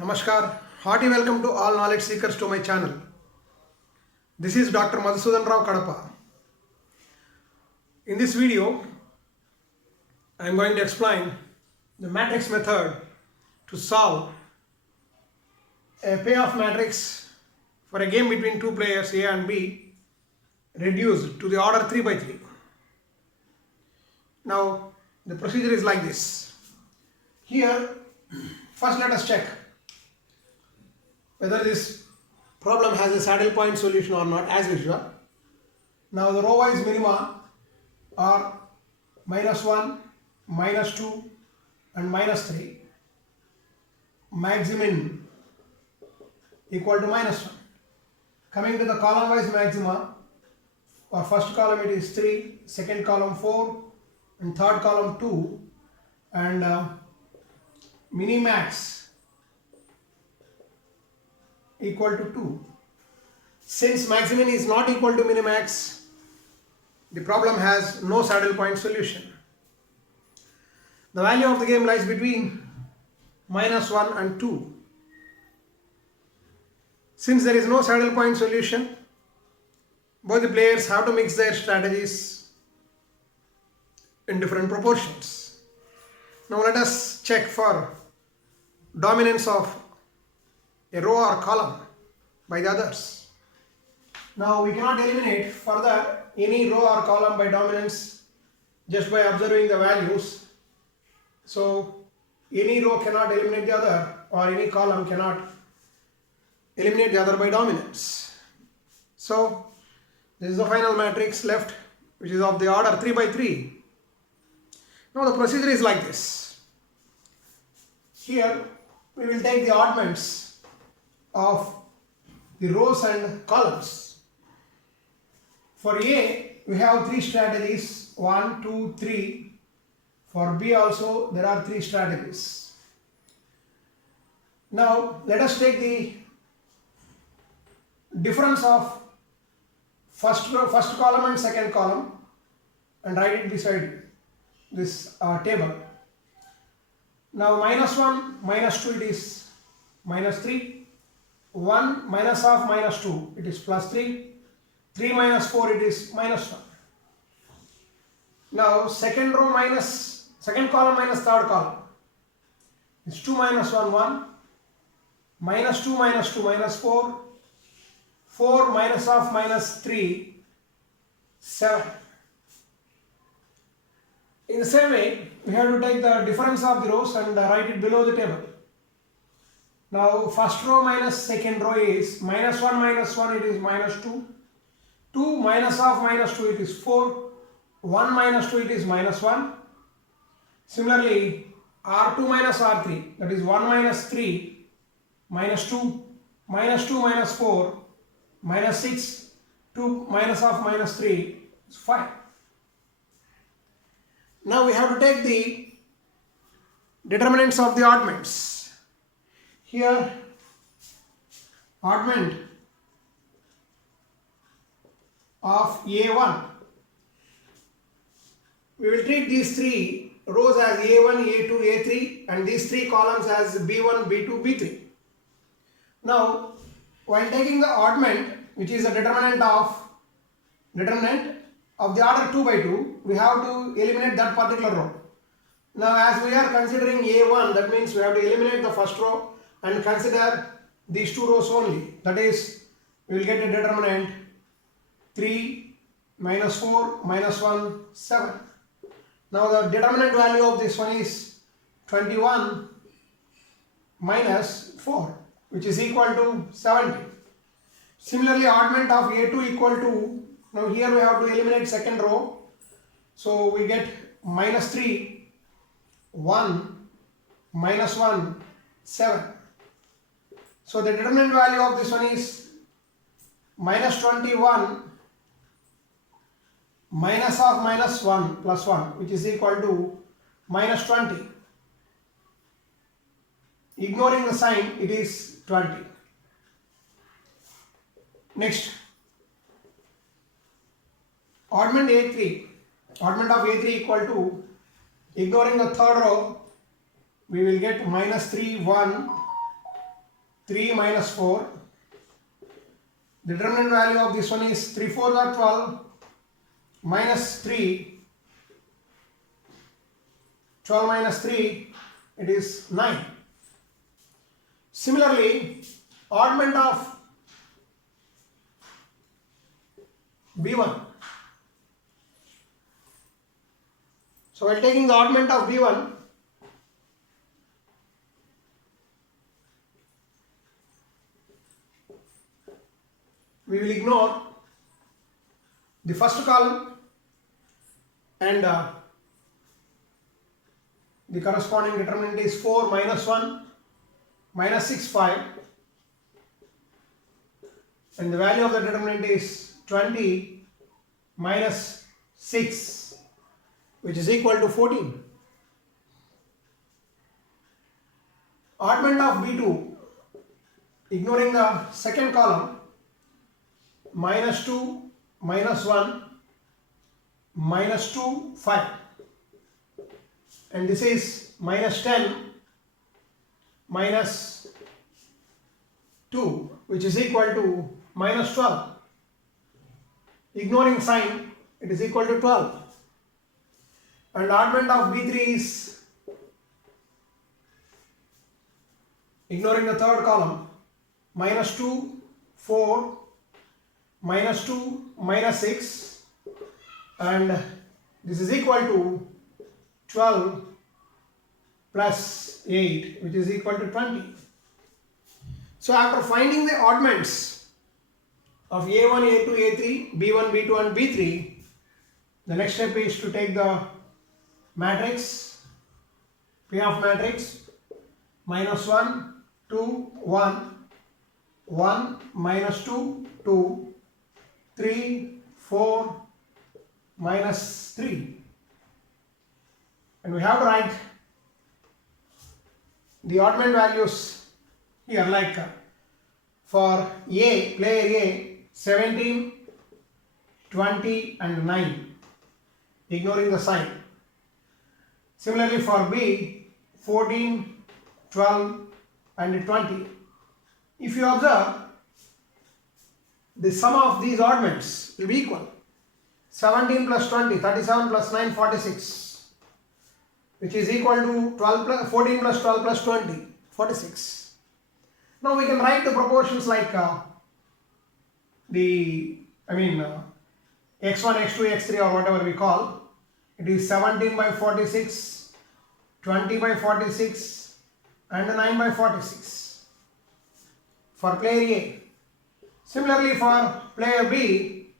Namaskar, hearty welcome to all knowledge seekers to my channel. This is Dr. Madhusudan Rao Kadapa. In this video, I am going to explain the matrix method to solve a payoff matrix for a game between two players A and B reduced to the order 3 by 3. Now, the procedure is like this. Here, first let us check whether this problem has a saddle point solution or not, as usual. Now the row-wise minima are -1, -2 and -3. Maximum equal to -1. Coming to the column-wise maxima, for first column it is 3, second column 4 and third column 2, and minimax equal to 2. Since maximum is not equal to minimax, the problem has no saddle point solution. The value of the game lies between -1 and 2. Since there is no saddle point solution, both the players have to mix their strategies in different proportions. Now let us check for dominance of a row or column by the others. Now we cannot eliminate further any row or column by dominance just by observing the values. So any row cannot eliminate the other, or any column cannot eliminate the other by dominance. So this is the final matrix left, which is of the order 3 by 3. Now the procedure is like this. Here we will take the oddments of the rows and columns. For A, we have 3 strategies, 1, 2, 3. For B also there are 3 strategies. Now let us take the difference of first column and second column and write it beside this table. Now -1, -2 it is -3. 1 minus of -2 it is +3. 3 minus 4 it is -1. Now second column minus third column is 2 minus 1 1, -2 minus 2 -4, 4 minus of -3 7. In the same way, we have to take the difference of the rows and write it below the table. Now first row minus second row is -1 minus 1 it is -2, 2 minus of -2 it is 4, 1 minus 2 it is -1. Similarly R2 minus R3, that is 1 minus 3 -2, -2 minus 4 -6, 2 minus of -3 is 5. Now we have to take the determinants of the oddments. Here oddment of A1, we will treat these 3 rows as A1, A2, A3 and these 3 columns as B1, B2, B3. Now while taking the oddment, which is a determinant of the order 2 by 2, we have to eliminate that particular row. Now as we are considering A1, that means we have to eliminate the first row and consider these 2 rows only. That is, we will get a determinant 3 minus 4 minus 1 7. Now the determinant value of this one is 21 minus 4, which is equal to 70. Similarly, oddment of A2 equal to, now here we have to eliminate second row, so we get -3 1 minus 1 7. So the determinant value of this one is -21 minus of -1 plus 1, which is equal to -20. Ignoring the sign, it is 20. Next, oddment A3. Oddment of A3 equal to, ignoring the third row, we will get -3 1 3 minus 4. The determinant value of this one is 3 4 are 12 minus 3. 12 minus 3, it is 9. Similarly, oddment of B1. So while taking the oddment of B1, we will ignore the first column and the corresponding determinant is 4 minus 1 minus 6 5, and the value of the determinant is 20 minus 6, which is equal to 14. Oddment of B2, ignoring the second column, minus 2 minus 1 minus 2 5, and this is minus 10 minus 2, which is equal to minus 12. Ignoring sign, it is equal to 12. And oddment of B3 is, ignoring the third column, minus 2 4 minus 2 minus 6, and this is equal to 12 plus 8, which is equal to 20. So after finding the oddments of A1, A2, A3, B1, B2 and B3, the next step is to take the matrix, payoff matrix, minus 1, 2, 1, 1, minus 2, 2, 3, 4, minus 3. And we have to write the oddment values here, like for A, player A, 17, 20 and 9, ignoring the sign. Similarly for B, 14, 12 and 20. If you observe, the sum of these oddments will be equal. 17 plus 20, 37 plus 9, 46, which is equal to 14 plus 12 plus 20, 46. Now we can write the proportions like x1, x2, x3 or whatever we call. It is 17 by 46, 20 by 46 and 9 by 46 for player A. Similarly for player B,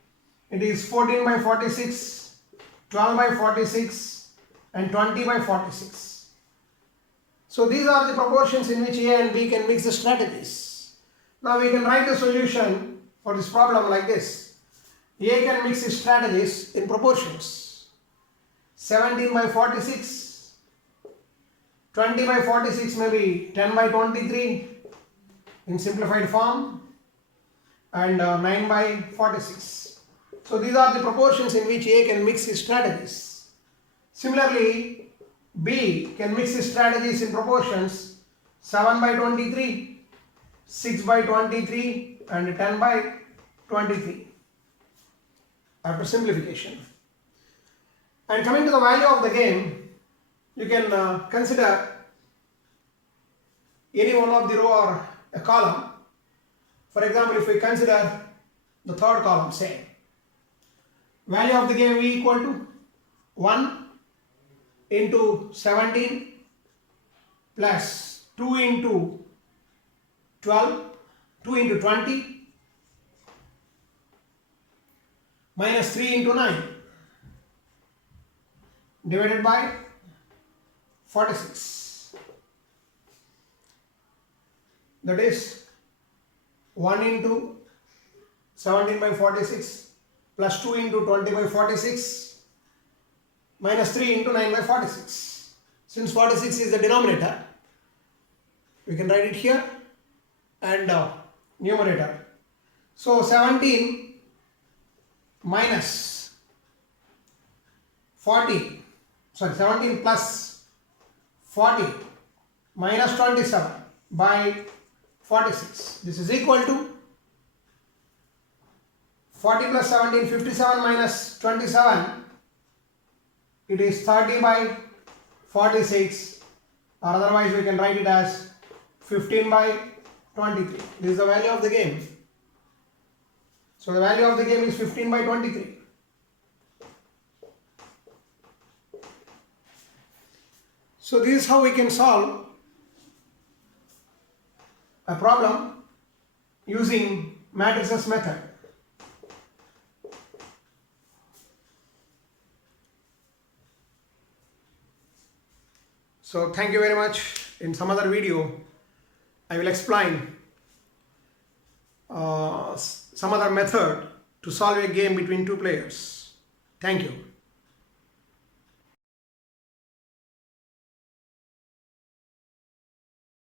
it is 14 by 46, 12 by 46 and 20 by 46. So these are the proportions in which A and B can mix the strategies. Now we can write the solution for this problem like this. A can mix its strategies in proportions. 17 by 46, 20 by 46 may be 10 by 23 in simplified form, and 9 by 46. So these are the proportions in which A can mix his strategies. Similarly, B can mix his strategies in proportions 7 by 23, 6 by 23 and 10 by 23 after simplification. And coming to the value of the game, you can consider any one of the row or a column. For example, if we consider the third column, say, value of the game V equal to 1 into 17 plus 2 into 12, 2 into 20 minus 3 into 9 divided by 46. That is 1 into 17 by 46 plus 2 into 20 by 46 minus 3 into 9 by 46. Since 46 is the denominator, we can write it here, and numerator. So 17 minus 17 plus 40 minus 27 by 46. This is equal to 40 plus 17, 57 minus 27. It is 30 by 46, or otherwise we can write it as 15 by 23. This is the value of the game. So the value of the game is 15 by 23. So this is how we can solve a problem using matrices method. So thank you very much. In some other video, I will explain some other method to solve a game between two players. Thank you.